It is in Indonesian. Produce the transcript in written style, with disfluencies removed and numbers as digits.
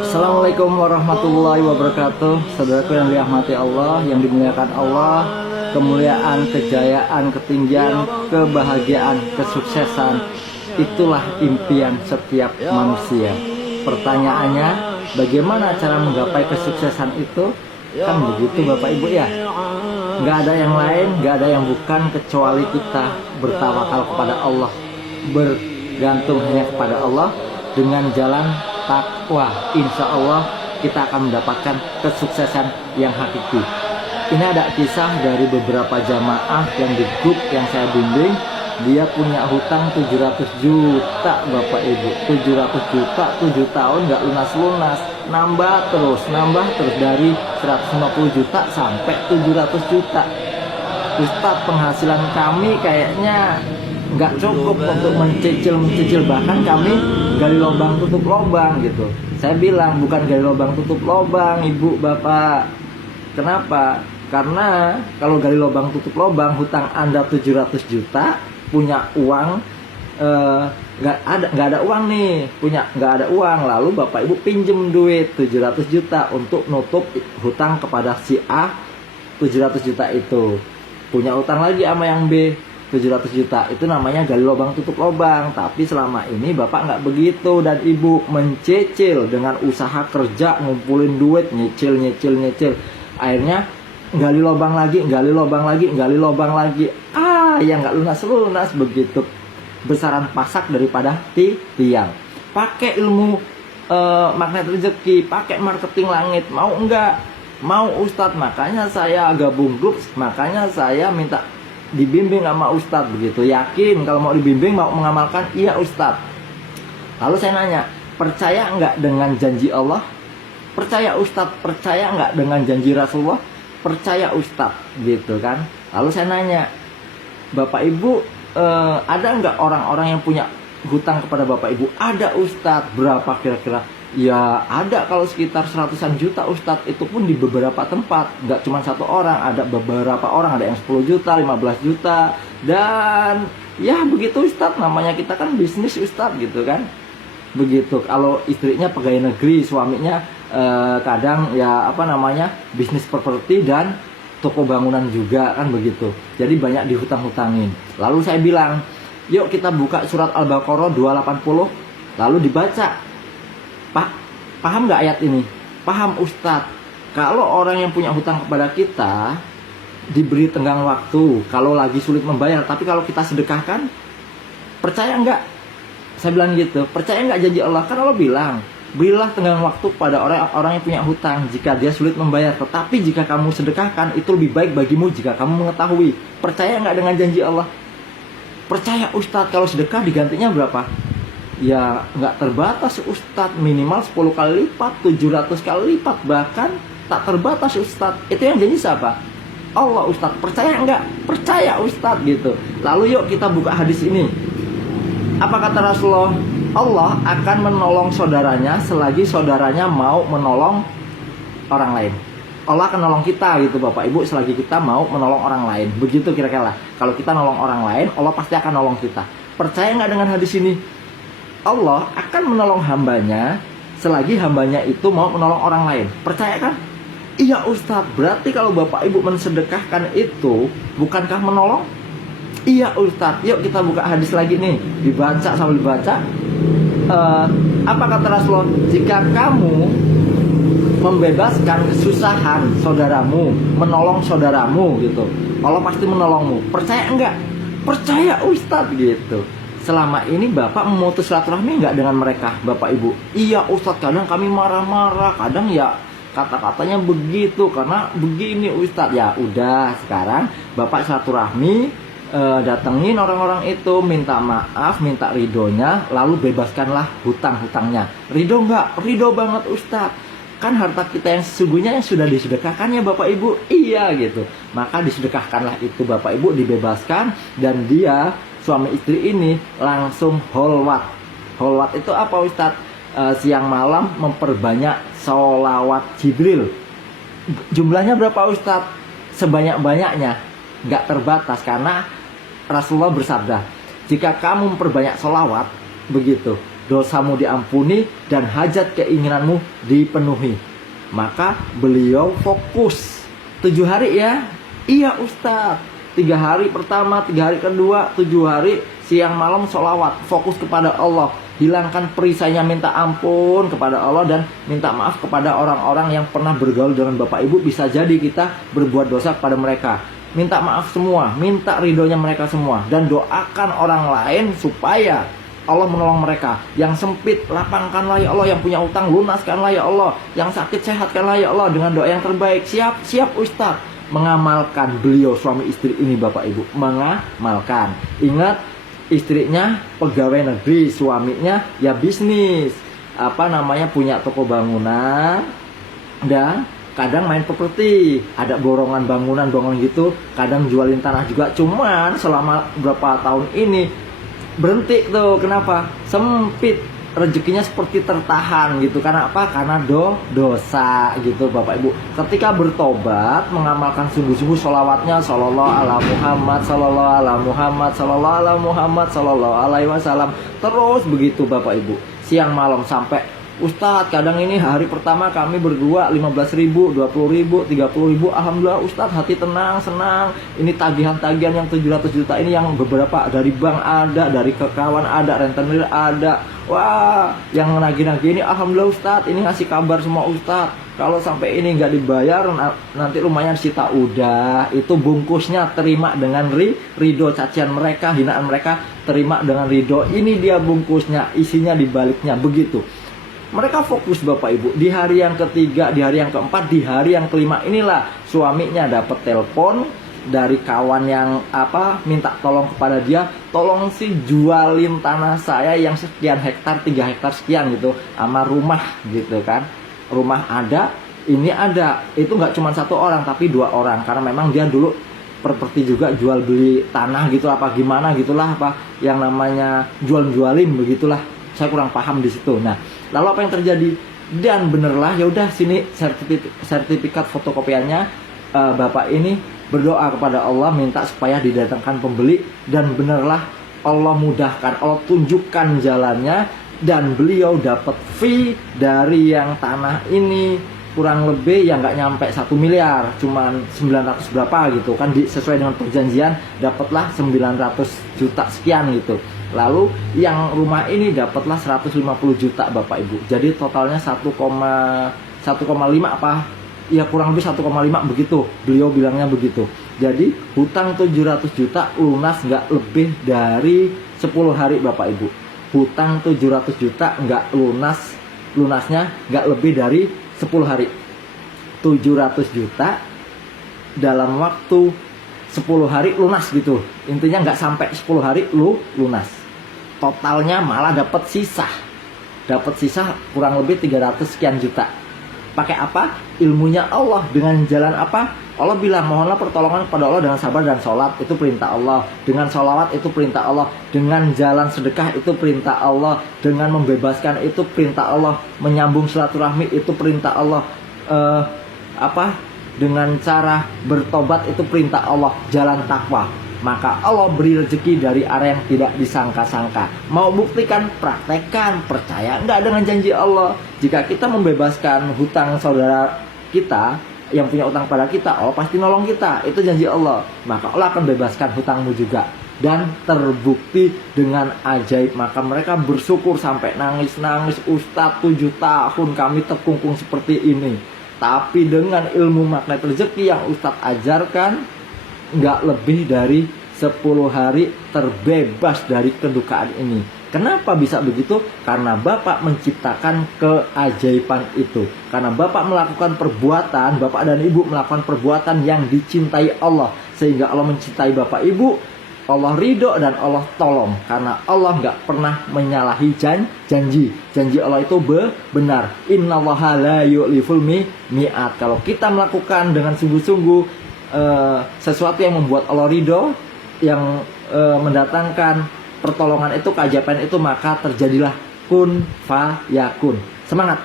Assalamualaikum warahmatullahi wabarakatuh. Saudaraku yang dirahmati Allah, yang dimuliakan Allah, kemuliaan, kejayaan, ketinggian, kebahagiaan, kesuksesan, itulah impian setiap manusia. Pertanyaannya, bagaimana cara menggapai kesuksesan itu? Kan begitu Bapak Ibu ya. Nggak ada yang lain, nggak ada yang bukan kecuali kita bertawakal kepada Allah, bergantung hanya kepada Allah dengan jalan takwa. Insya Allah kita akan mendapatkan kesuksesan yang hakiki. Ini ada kisah dari beberapa jamaah yang di grup yang saya bimbing. Dia punya hutang 700 juta Bapak Ibu, 700 juta, 7 tahun nggak lunas-lunas, nambah terus dari 150 juta sampai 700 juta. Ustadz, penghasilan kami kayaknya nggak cukup untuk mencicil, bahkan kami gali lubang tutup lubang gitu. Saya bilang bukan gali lubang tutup lubang, Ibu Bapak. Kenapa? Karena kalau gali lubang tutup lubang, hutang Anda 700 juta, punya uang nggak ada uang nih, nggak ada uang, lalu Bapak Ibu pinjem duit 700 juta untuk nutup hutang kepada si A 700 juta itu. Punya utang lagi sama yang B 700 juta, itu namanya gali lubang tutup lubang. Tapi selama ini Bapak nggak begitu, dan Ibu mencicil dengan usaha kerja, ngumpulin duit, nyicil. Akhirnya gali lubang lagi, yang nggak lunas begitu. Besaran pasak daripada tiang. Pakai ilmu magnet rezeki, pakai marketing langit, mau enggak? Mau Ustadz. Makanya saya gabung grup, makanya saya minta dibimbing sama Ustadz begitu. Yakin kalau mau dibimbing, mau mengamalkan? Iya Ustadz. Lalu saya nanya, percaya enggak dengan janji Allah? Percaya Ustadz. Percaya enggak dengan janji Rasulullah? Percaya Ustadz gitu kan. Lalu saya nanya, Bapak Ibu ada enggak orang-orang yang punya hutang kepada Bapak Ibu? Ada Ustadz. Berapa kira-kira? Ya ada, kalau sekitar 100-an juta Ustadz. Itu pun di beberapa tempat, nggak cuma satu orang, ada beberapa orang, ada yang 10 juta, 15 juta. Dan ya begitu Ustadz, namanya kita kan bisnis Ustadz gitu kan. Begitu, kalau istrinya pegawai negeri, suaminya kadang ya bisnis properti dan toko bangunan juga kan begitu. Jadi banyak dihutang-hutangin. Lalu saya bilang, yuk kita buka surat Al-Baqarah 280, lalu dibaca. Pak, paham nggak ayat ini? Paham Ustadz. Kalau orang yang punya hutang kepada kita diberi tenggang waktu kalau lagi sulit membayar, tapi kalau kita sedekahkan, percaya nggak? Saya bilang gitu. Percaya nggak janji Allah? Kan Allah bilang, berilah tenggang waktu pada orang yang punya hutang jika dia sulit membayar. Tetapi jika kamu sedekahkan, itu lebih baik bagimu jika kamu mengetahui. Percaya nggak dengan janji Allah? Percaya Ustadz. Kalau sedekah digantinya berapa? Ya nggak terbatas Ustadz, minimal 10 kali lipat, 700 kali lipat, bahkan tak terbatas Ustadz. Itu yang janji siapa? Allah Ustadz. Percaya nggak? Percaya Ustadz gitu. Lalu yuk kita buka hadis ini. Apa kata Rasulullah? Allah akan menolong saudaranya selagi saudaranya mau menolong orang lain. Allah akan nolong kita gitu Bapak Ibu, selagi kita mau menolong orang lain. Begitu kira-kira. Kalau kita nolong orang lain, Allah pasti akan nolong kita. Percaya nggak dengan hadis ini? Allah akan menolong hambanya selagi hambanya itu mau menolong orang lain. Percaya kan? Iya Ustadz. Berarti kalau Bapak Ibu mensedekahkan itu, bukankah menolong? Iya Ustadz. Yuk kita buka hadis lagi nih. Dibaca sambil dibaca. Apa kata Rasulullah? Jika kamu membebaskan kesusahan saudaramu, menolong saudaramu gitu, Allah pasti menolongmu. Percaya enggak? Percaya Ustadz gitu. Selama ini Bapak memutus silaturahmi nggak dengan mereka, Bapak Ibu? Iya Ustadz, kadang kami marah-marah, kadang ya kata-katanya begitu, karena begini Ustadz. Ya udah, sekarang Bapak silaturahmi, datengin orang-orang itu, minta maaf, minta ridhonya, lalu bebaskanlah hutang-hutangnya. Ridho nggak? Ridho banget Ustadz. Kan harta kita yang sesungguhnya yang sudah disedekahkan ya Bapak Ibu. Iya gitu. Maka disedekahkanlah itu Bapak Ibu, dibebaskan, dan dia suami istri ini langsung holwat. Holwat itu apa Ustadz? Siang malam memperbanyak sholawat Jibril. Jumlahnya berapa Ustadz? Sebanyak-banyaknya, nggak terbatas, karena Rasulullah bersabda, jika kamu memperbanyak sholawat begitu, dosamu diampuni, dan hajat keinginanmu dipenuhi. Maka beliau fokus 7 hari ya. Iya Ustadz, 3 hari pertama, 3 hari kedua, 7 hari siang malam sholawat, fokus kepada Allah, hilangkan perisainya, minta ampun kepada Allah dan minta maaf kepada orang-orang yang pernah bergaul dengan Bapak Ibu. Bisa jadi kita berbuat dosa kepada mereka. Minta maaf semua, minta ridhonya mereka semua, dan doakan orang lain supaya Allah menolong mereka. Yang sempit lapangkanlah ya Allah, yang punya utang lunaskanlah ya Allah, yang sakit sehatkanlah ya Allah dengan doa yang terbaik. Siap Ustadz. Mengamalkan, beliau suami istri ini Bapak Ibu mengamalkan. Ingat, istrinya pegawai negeri, suaminya ya bisnis, punya toko bangunan dan kadang main properti, ada borongan bangunan gitu, kadang jualin tanah juga. Cuman selama berapa tahun ini berhenti tuh. Kenapa? Sempit, rezekinya seperti tertahan gitu. Karena apa? Karena dosa gitu Bapak Ibu. Ketika bertobat, mengamalkan sungguh-sungguh sholawatnya, sallallahu ala Muhammad, sallallahu ala Muhammad, sallallahu ala Muhammad, sallallahu alaihi wasallam, terus begitu Bapak Ibu, siang malam. Sampai Ustadz, kadang ini hari pertama kami berdua 15.000, 20.000, 30.000. Alhamdulillah Ustadz, hati tenang, senang. Ini tagihan-tagihan yang 700 juta ini yang beberapa dari bank ada, dari kawan ada, rentenir ada. Wah, yang nagih-nagih ini Alhamdulillah Ustadz, ini ngasih kabar semua Ustadz. Kalau sampai ini nggak dibayar, nanti lumayan sita. Udah, itu bungkusnya, terima dengan ridho. Cacian mereka, hinaan mereka, terima dengan ridho. Ini dia bungkusnya, isinya dibaliknya, begitu. Mereka fokus Bapak Ibu. Di hari yang ketiga, di hari yang keempat, di hari yang kelima inilah suaminya dapat telepon dari kawan yang minta tolong kepada dia, tolong sih jualin tanah saya yang sekian hektar, 3 hektar sekian gitu, sama rumah gitu kan. Rumah ada, ini ada. Itu nggak cuma 1 orang tapi 2 orang, karena memang dia dulu properti juga, jual beli tanah gitu gimana gitulah, yang namanya jualin begitulah. Saya kurang paham di situ. Nah, lalu apa yang terjadi? Dan benerlah, ya udah sini sertifikat fotokopiannya. Bapak ini berdoa kepada Allah, minta supaya didatangkan pembeli, dan benerlah Allah mudahkan, Allah tunjukkan jalannya, dan beliau dapat fee dari yang tanah ini kurang lebih yang nggak nyampe 1 miliar, cuman 900 berapa gitu kan, sesuai dengan perjanjian dapatlah 900 juta sekian gitu. Lalu yang rumah ini dapatlah 150 juta Bapak Ibu. Jadi totalnya 1,5 ya kurang lebih 1,5 begitu. Beliau bilangnya begitu. Jadi hutang 700 juta lunas nggak lebih dari 10 hari Bapak Ibu. Hutang 700 juta nggak lunasnya nggak lebih dari 10 hari. 700 juta dalam waktu 10 hari lunas gitu. Intinya nggak sampai 10 hari lunas. Totalnya malah dapat sisa kurang lebih 300 sekian juta. Pakai apa? Ilmunya Allah. Dengan jalan apa? Allah bilang, mohonlah pertolongan kepada Allah dengan sabar dan sholat, itu perintah Allah. Dengan sholawat, itu perintah Allah. Dengan jalan sedekah, itu perintah Allah. Dengan membebaskan, itu perintah Allah. Menyambung silaturahmi, itu perintah Allah. Dengan cara bertobat, itu perintah Allah. Jalan takwa, maka Allah beri rezeki dari arah yang tidak disangka-sangka. Mau buktikan, praktekkan, percaya enggak dengan janji Allah. Jika kita membebaskan hutang saudara kita yang punya utang pada kita, Allah pasti nolong kita. Itu janji Allah. Maka Allah akan bebaskan hutangmu juga. Dan terbukti dengan ajaib. Maka mereka bersyukur sampai nangis-nangis. Ustadz, 7 tahun kami terkungkung seperti ini. Tapi dengan ilmu magnet rezeki yang Ustadz ajarkan, nggak lebih dari 10 hari terbebas dari kedukaan ini. Kenapa bisa begitu? Karena Bapak menciptakan keajaiban itu. Karena Bapak melakukan perbuatan, Bapak dan Ibu melakukan perbuatan yang dicintai Allah. Sehingga Allah mencintai Bapak Ibu, Allah ridho dan Allah tolong. Karena Allah nggak pernah menyalahi janji. Janji Allah itu benar. Innallaha la yu'liful mi'at. Kalau kita melakukan dengan sungguh-sungguh sesuatu yang membuat Allah ridho, yang mendatangkan pertolongan itu, keajaiban itu, maka terjadilah kun fa yakun. Semangat!